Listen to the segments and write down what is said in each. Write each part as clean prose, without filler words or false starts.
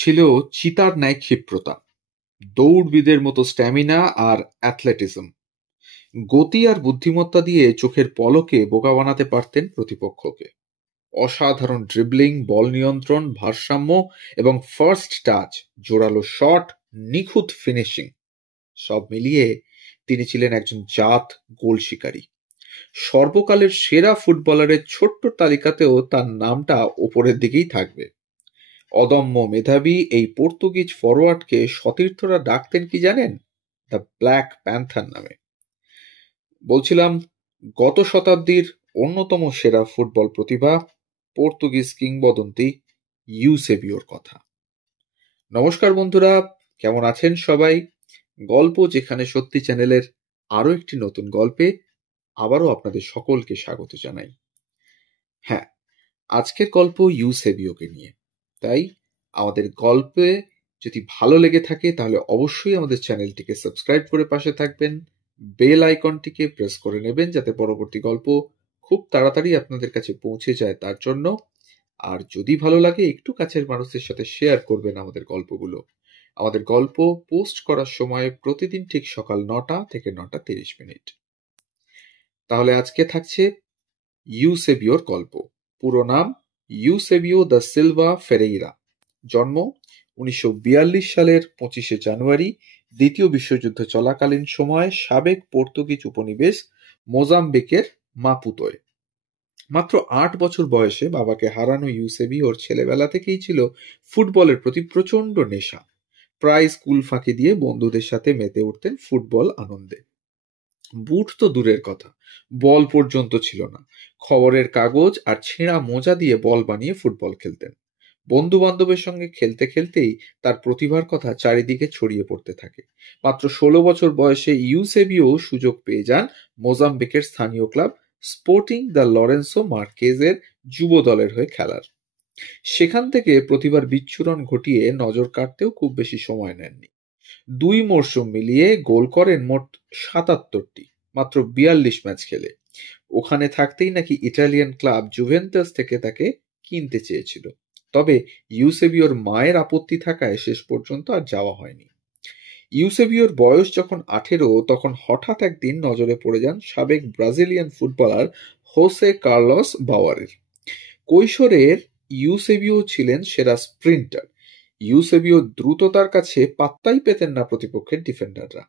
ছিল চিতার ন্যায় ক্ষিপ্রতা, দৌড়বিদের মতো স্ট্যামিনা আর অ্যাথলেটিজম। গতি আর বুদ্ধিমত্তা দিয়ে চোখের পলকে বোকা বানাতে পারতেন প্রতিপক্ষকে। অসাধারণ ড্রিবলিং, বল নিয়ন্ত্রণ, ভারসাম্য এবং ফার্স্ট টাচ, জোরালো শট, নিখুঁত ফিনিশিং, সব মিলিয়ে তিনি ছিলেন একজন জাত গোল শিকারী। সর্বকালের সেরা ফুটবলারের ছোট্ট তালিকাতেও তার নামটা ওপরের দিকেই থাকবে। অদম্য মেধাবী এই পর্তুগিজ ফরোয়ার্ডকে সতীর্থরা ডাকতেন কি জানেন? দ্য ব্ল্যাক প্যান্থার নামে। বলছিলাম গত শতাব্দীর অন্যতম সেরা ফুটবল প্রতিভা, পর্তুগিজ কিংবদন্তি ইউসেবিওর কথা। নমস্কার বন্ধুরা, কেমন আছেন সবাই? গল্প যেখানে সত্যি চ্যানেলের আরো একটি নতুন গল্পে আবারও আপনাদের সকলকে স্বাগত জানাই। হ্যাঁ, আজকের গল্প ইউসেবিওকে নিয়ে। তাই আমাদের গল্পে যদি ভালো লেগে থাকে তাহলে অবশ্যই আমাদের চ্যানেলটিকে সাবস্ক্রাইব করে পাশে থাকবেন, বেল আইকনটিকে প্রেস করে নেবেন যাতে পরবর্তী গল্প খুব তাড়াতাড়ি আপনাদের কাছে পৌঁছে যায় তার জন্য। আর যদি ভালো লাগে একটু কাছের মানুষদের সাথে শেয়ার করবেন আমাদের গল্পগুলো। আমাদের গল্প পোস্ট করার সময় প্রতিদিন ঠিক সকাল 9টা থেকে 9:30। তাহলে আজকে থাকছে ইউসেবিওর গল্প। পুরো নাম ইউসেবিও দা সিলভা ফেরেইরা। জন্ম 1942 সালের 25শে জানুয়ারি, দ্বিতীয় বিশ্বযুদ্ধ চলাকালীন সময়ে সাবেক পর্তুগিজ উপনিবেশ মোজাম্বিকের মাপুতোয়। মাত্র 8 বছর বয়সে বাবাকে হারানো ইউসেবিওর ছেলেবেলা থেকেই ছিল ফুটবলের প্রতি প্রচন্ড নেশা। প্রায় স্কুল ফাঁকি দিয়ে বন্ধুদের সাথে মেতে উঠতেন ফুটবল আনন্দে। বুট তো দূরের কথা, বল পর্যন্ত ছিল না। খবরের কাগজ আর ছেঁড়া মোজা দিয়ে বল বানিয়ে ফুটবল খেলতেন। বন্ধু বান্ধবের সঙ্গে খেলতে খেলতেই তার প্রতিভার কথা চারিদিকে ছড়িয়ে পড়তে থাকে। মাত্র 16 বছর বয়সে ইউসেবিও সুযোগ পেয়ে যান মোজাম্বিকের স্থানীয় ক্লাব স্পোর্টিং দ্য লরেন্সো মার্কেজের যুব দলের হয়ে খেলার। সেখান থেকে প্রতিভার বিচ্ছুরণ ঘটিয়ে নজর কাটতেও খুব বেশি সময় নেননি। 2 মরশুম মিলিয়ে গোল করেন মোট 77টি, মাত্র 42 ম্যাচ খেলে। ওখানে থাকতেই নাকি ইটালিয়ান ক্লাব জুভেন্টাস থেকে তাকে কিনতে চেয়েছিল, তবে ইউসেবিওর মায়ের আপত্তি থাকায় শেষ পর্যন্ত আর যাওয়া হয়নি। ইউসেবিওর বয়স যখন 18 তখন হঠাৎ একদিন নজরে পড়ে যান সাবেক ব্রাজিলিয়ান ফুটবলার হোসে কার্লোস বাওয়ারের। কৈশোরের ইউসেবিও ছিলেন সেরা স্প্রিন্টার। ইউসেবিও দ্রুততার কাছে পাত্তাই পেতেন না প্রতিপক্ষের ডিফেন্ডাররা।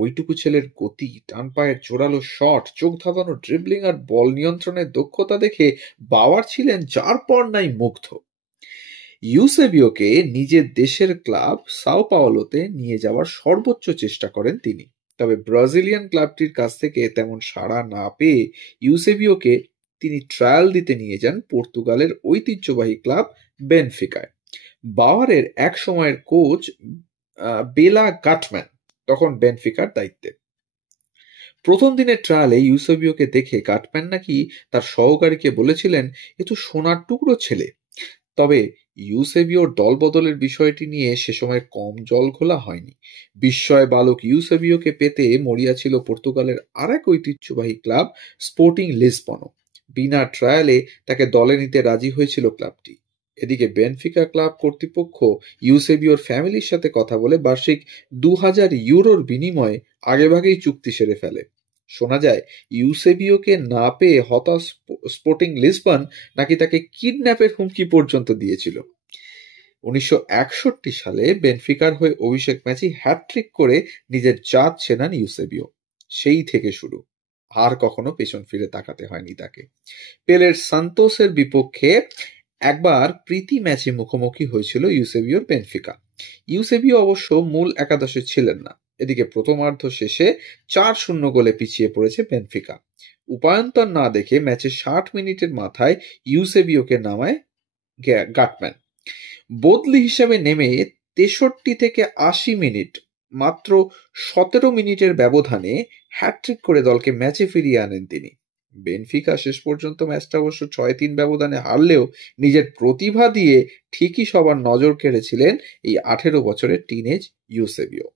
ওইটুকু ছেলের গতি, ডান পায়ের জোরালো শট, চোখ ধাঁধানো ড্রিবলিং আর বল নিয়ন্ত্রণের দক্ষতা দেখে বাওয়ার ছিলেন যার পর নাই মুগ্ধ। ইউসেবিওকে নিজের দেশের ক্লাব সাও পাওলোতে নিয়ে যাওয়ার সর্বোচ্চ চেষ্টা করেন তিনি। তবে ব্রাজিলিয়ান ক্লাবটির কাছ থেকে তেমন সাড়া না পেয়ে ইউসেবিওকে তিনি ট্রায়াল দিতে নিয়ে যান পর্তুগালের ঐতিহ্যবাহী ক্লাব বেনফিকায়। বাওয়ারের এক সময়ের কোচ বেলা গাটম্যান তখন বেনফিকার দায়িত্বে। প্রথম দিনের ট্রায়ালে ইউসেবিওকে দেখে গাটম্যান নাকি তার সহকারীকে বলেছিলেন, এ তো সোনার টুকরো ছেলে। তবে ইউসেবিওর দল বদলের বিষয়টি নিয়ে সে সময় কম জল ঘোলা হয়নি। বিস্ময় বালক ইউসেবিওকে পেতে মরিয়া ছিল পর্তুগালের আরেক ঐতিহ্যবাহী ক্লাব স্পোর্টিং লিসবনও। বিনা ট্রায়ালে তাকে দলে নিতে রাজি হয়েছিল ক্লাবটি। এদিকে বেনফিকা ক্লাব কর্তৃপক্ষ ইউসেবিওর ফ্যামিলির সাথে কথা বলে বার্ষিক 2000 ইউরোর বিনিময়ে আগেভাগেই চুক্তি সেরে ফেলে। শোনা যায় ইউসেবিওকে না পেয়ে হতাশ স্পোর্টিং লিসবন নাকি তাকে কিডন্যাপের হুমকি পর্যন্ত দিয়েছিল। 1961 সালে বেনফিকার হয়ে অভিষেক ম্যাচে হ্যাটট্রিক করে নিজের জাত ছেনান ইউসেবিও। সেই থেকে শুরু, আর কখনো পেছন ফিরে তাকাতে হয়নি তাকে। পেলের সান্তোসের বিপক্ষে একবার প্রীতি ম্যাচে মুখোমুখি হয়েছিল ইউসেবিওর বেনফিকা। ইউসেবিও অবশ্য মূল একাদশে ছিলেন না। এদিকে প্রথমার্ধ শেষে 4-0 গোলে পিছিয়ে পড়েছে বেনফিকা। উপায়ন্তর না দেখে ম্যাচের 60 মিনিটের মাথায় ইউসেবিওকে নামায় গাটম্যান। বদলি হিসেবে নেমে 63 থেকে 80 মিনিট, মাত্র 17 মিনিটের ব্যবধানে হ্যাটট্রিক করে দলকে ম্যাচে ফিরিয়ে আনেন তিনি। বেনফিকা শেষ পর্যন্ত ম্যাচটা অবশ্য 6-3 ব্যবধানে হারলেও নিজের প্রতিভা দিয়ে ঠিকই সবার নজর কেড়েছিলেন এই 18 বছরের টিনেজ ইউসেবিও।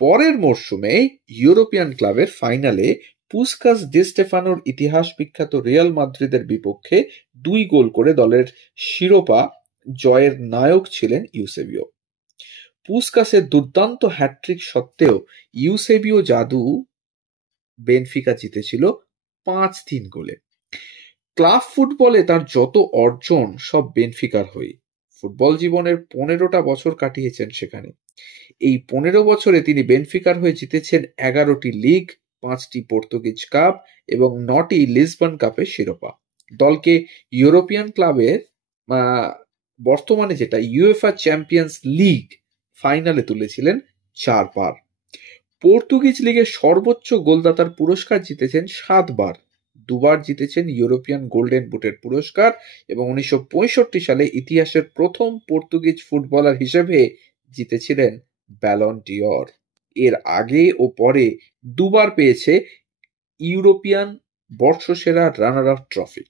পরের মরশুমে ইউরোপিয়ান ক্লাবের ফাইনালে পুসকাস ডি স্টেফানোর ইতিহাস বিখ্যাত রিয়াল মাদ্রিদের বিপক্ষে 2 গোল করে দলের শিরোপা জয়ের নায়ক ছিলেন ইউসেবিও। পুসকাসের দুর্দান্ত হ্যাট্রিক সত্ত্বেও ইউসেবিও জাদু বেনফিকা জিতেছিল 5-3 গোলে। ক্লাব ফুটবলে তার যত অর্জন সব বেনফিকার হয়ে। ফুটবল জীবনের 15টা বছর কাটিয়েছেন সেখানে। এই 15 বছরে তিনি বেনফিকার হয়ে জিতেছেন 11টি লিগ, 5টি পর্তুগিজ কাপ এবং 9টি লিসবন কাপের শিরোপা। দলকে ইউরোপিয়ান ক্লাবের বর্তমানে যেটা ইউএফা চ্যাম্পিয়ন্স লিগ ফাইনালে তুলেছিলেন 4 বার। পর্তুগিজ লিগের সর্বোচ্চ গোলদাতার পুরস্কার জিতেছেন 7 বার। 2 বার জিতেছেন ইউরোপিয়ান গোল্ডেন বুটের পুরস্কার এবং 1965 সালে ইতিহাসের প্রথম পর্তুগিজ ফুটবলার হিসেবে জিতেছিলেন ব্যালন ডিওর। এর আগে ও পরে 2 বার পেয়েছে ইউরোপিয়ান বর্ষসেরা রানার আপ ট্রফি।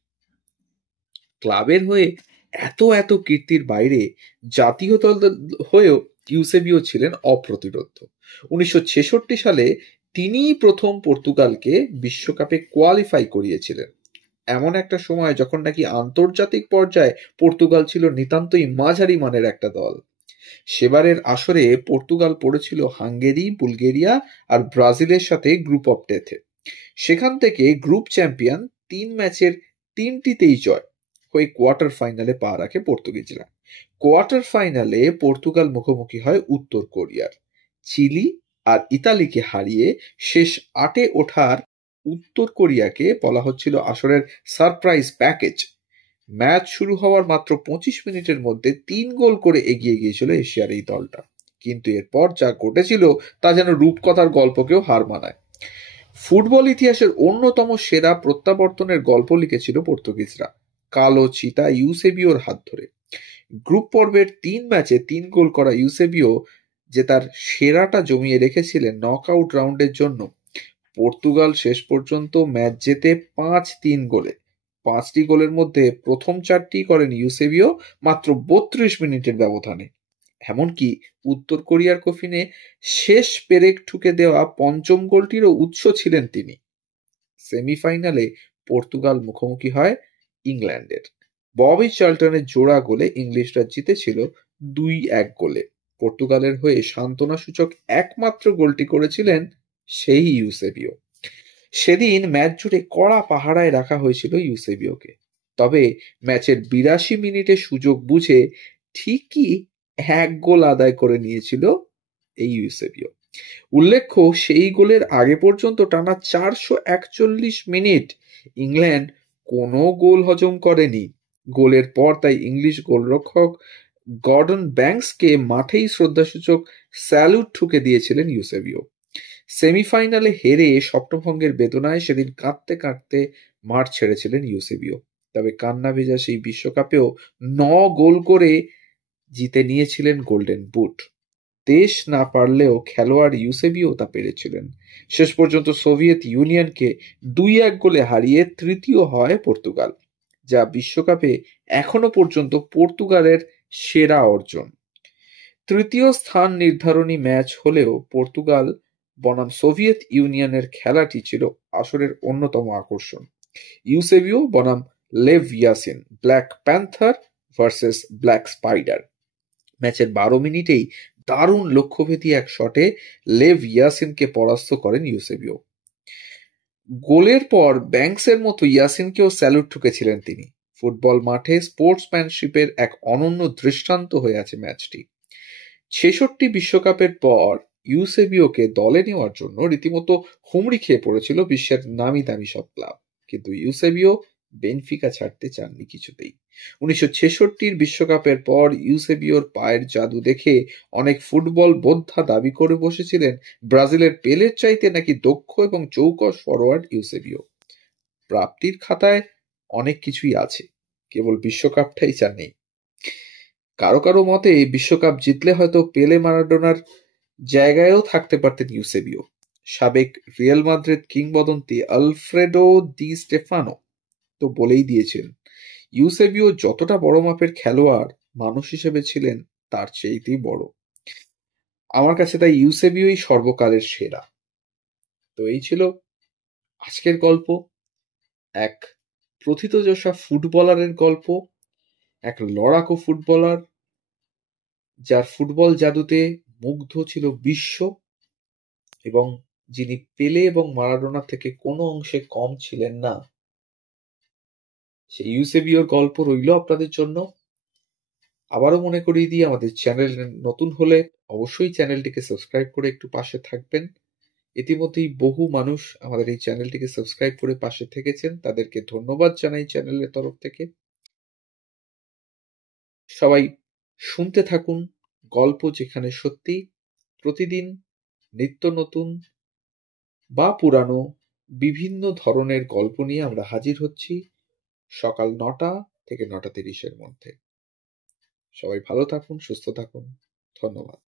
ক্লাবের হয়ে এত কীর্তির বাইরে জাতীয় দল হয়েও ইউসেবিও ছিলেন অপ্রতিরোধ্য। 1966 সালে তিনিই প্রথম পর্তুগালকে বিশ্বকাপে কোয়ালিফাই করিয়েছিলেন। এমন একটা সময় যখন নাকি আন্তর্জাতিক পর্যায়ে পর্তুগাল ছিল নিতান্তই মাঝারি মানের একটা দল। সেবারের আসরে পর্তুগাল পড়েছিল হাঙ্গেরি, বুলগেরিয়া আর ব্রাজিলের সাথে গ্রুপ অফ ডেথে। সেখান থেকে গ্রুপ চ্যাম্পিয়ন 3 ম্যাচের 3টিতেই জয় হয়ে কোয়ার্টার ফাইনালে পা রাখে পর্তুগিজরা। কোয়ার্টার ফাইনালে পর্তুগাল মুখোমুখি হয় উত্তর কোরিয়ার। চিলি আর ইতালিকে হারিয়ে শেষ 8-এ ওঠার উত্তর কোরিয়াকে বলা হচ্ছিল আসরের সারপ্রাইজ প্যাকেজ। ম্যাচ শুরু হওয়ার মাত্র 25 মিনিটের মধ্যে 3 গোল করে এগিয়ে গিয়েছিল এশিয়ার এই দলটা। কিন্তু এরপর যা ঘটেছিল তা যেন রূপকথার গল্পকেও হার মানায়। ফুটবল ইতিহাসের অন্যতম সেরা প্রত্যাবর্তনের গল্প লিখেছিল পর্তুগিজরা কালো চিতা ইউসেবিওর হাত ধরে। গ্রুপ পর্বের 3 ম্যাচে 3 গোল করা ইউসেবিও যে তার সেরাটা জমিয়ে রেখেছিলেন নকআউট রাউন্ডের জন্য। পর্তুগাল শেষ পর্যন্ত ম্যাচ জেতে 5-3 গোলে। 5টি গোলের মধ্যে প্রথম 4টি করেন ইউসেবিও মাত্র 32 মিনিটের ব্যবধানে। এমনকি উত্তর কোরিয়ার কফিনে শেষ পেরেক ঠুকে দেওয়া পঞ্চম গোলটিরও উৎস ছিলেন তিনি। সেমিফাইনালে পর্তুগাল মুখোমুখি হয় ইংল্যান্ডের। ববি চার্লটনের জোড়া গোলে ইংলিশরা জিতেছিল 2-1 গোলে। পর্তুগালের হয়ে সান্ত্বনাসূচক একমাত্র গোলটি করেছিলেন সেই ইউসেবিও। সেদিন ম্যাচ জুড়ে কড়া পাহারায় রাখা হয়েছিল ইউসেবিওকে। তবে ম্যাচের 82 মিনিটে সুযোগ বুঝে ঠিকই 1 গোল আদায় করে নিয়েছিল এই ইউসেবিও। উল্লেখ্য সেই গোলের আগে পর্যন্ত টানা 441 মিনিট ইংল্যান্ড কোনো গোল হজম করেনি। গোলের পর তাই ইংলিশ গোলরক্ষক গর্ডন ব্যাংকসকে মাঠেই শ্রদ্ধাসূচক স্যালুট ঠুকে দিয়েছিলেন ইউসেবিও। সেমিফাইনালে হেরে স্বপ্নভঙ্গের বেদনায় সেদিন কাঁদতে কাঁদতে মাঠ ছেড়েছিলেন ইউসেবিও। তবে কান্না ভেজা সেই বিশ্বকাপেও 9 গোল করে জিতে নিয়েছিলেন গোল্ডেন বুট। দেশ না পারলেও খেলোয়াড় ইউসেবিও তা পেরেছিলেন। শেষ পর্যন্ত সোভিয়েত ইউনিয়নকে 2-1 গোলে হারিয়ে তৃতীয় হয় পর্তুগাল, যা বিশ্বকাপে এখনো পর্যন্ত পর্তুগালের সেরা অর্জন। তৃতীয় স্থান নির্ধারণী ম্যাচ হলেও পর্তুগাল বনাম সোভিয়েত ইউনিয়নের খেলাটি ছিল আসরের অন্যতম আকর্ষণ। ইউসেবিও বনাম Lev Yasin, black panther versus black spider. ম্যাচের 12 মিনিটেই দারুণ লক্ষ্যভেদী এক শটে লেভ ইয়াসিনকে পরাস্ত করেন ইউসেবিও। গোলের পর ব্যাংকসের মতো ইয়াসিনকেও স্যালুট ঠুকেছিলেন তিনি। ফুটবল মাঠে স্পোর্টসম্যানশিপের এক অনন্য দৃষ্টান্ত হয়ে আছে ম্যাচটি। 66 বিশ্বকাপের পর ইউসেবিওকে দলে নেওয়ার জন্য রীতিমতো হুমড়ি খেয়ে পড়েছিল বিশ্বের নামি দামি সব ক্লাব, কিন্তু ইউসেবিও বেনফিকা ছাড়তে চাননি কিছুতেই। 1966 বিশ্বকাপের পর ইউসেবিওর পায়ের জাদু দেখে অনেক ফুটবল বোদ্ধা দাবি করে বসেছিলেন ব্রাজিলের পেলের চাইতে নাকি দক্ষ এবং চৌকস ফরোয়ার্ড ইউসেবিও। প্রাপ্তির খাতায় অনেক কিছুই আছে, কেবল বিশ্বকাপটাই যা নেই। কারো কারো মতে বিশ্বকাপ জিতলে হয়তো পেলে মারাডোনার জায়গায়ও থাকতে পারতেন ইউসেবিও। সাবেক রিয়াল মাদ্রিদ কিংবদন্তি আলফ্রেডো দি স্টেফানো তো বলেই দিয়েছেন ইউসেবিও যতটা বড় মাপের খেলোয়াড় মানুষ হিসেবে ছিলেন তার চেয়েতেই বড়। আমার কাছে তাই ইউসেবিওই সর্বকালের সেরা। তো এই ছিল আজকের গল্প, এক প্রথিতযশা ফুটবলারের গল্প, এক লড়াকু ফুটবলার, যার ফুটবল জাদুতে মুগ্ধ ছিল বিশ্ব এবং যিনি পেলে এবং মারাডোনা থেকে কোনো অংশে কম ছিলেন না, সেই ইউসেবিওর গল্প রইল আপনাদের জন্য। আবারও মনে করিয়ে দিই, আমাদের চ্যানেল নতুন হলে অবশ্যই চ্যানেলটিকে সাবস্ক্রাইব করে একটু পাশে থাকবেন। ইতিমধ্যেই বহু মানুষ আমাদের এই চ্যানেলটিকে সাবস্ক্রাইব করে পাশে থেকেছেন, তাদেরকে ধন্যবাদ জানাই চ্যানেলের তরফ থেকে। সবাই শুনতে থাকুন গল্প, যেখানে সত্যি প্রতিদিন নিত্য নতুন বা পুরানো বিভিন্ন ধরনের গল্প নিয়ে আমরা হাজির হচ্ছি সকাল 9টা থেকে 9:30 মধ্যে। সবাই ভালো থাকুন, সুস্থ থাকুন। ধন্যবাদ।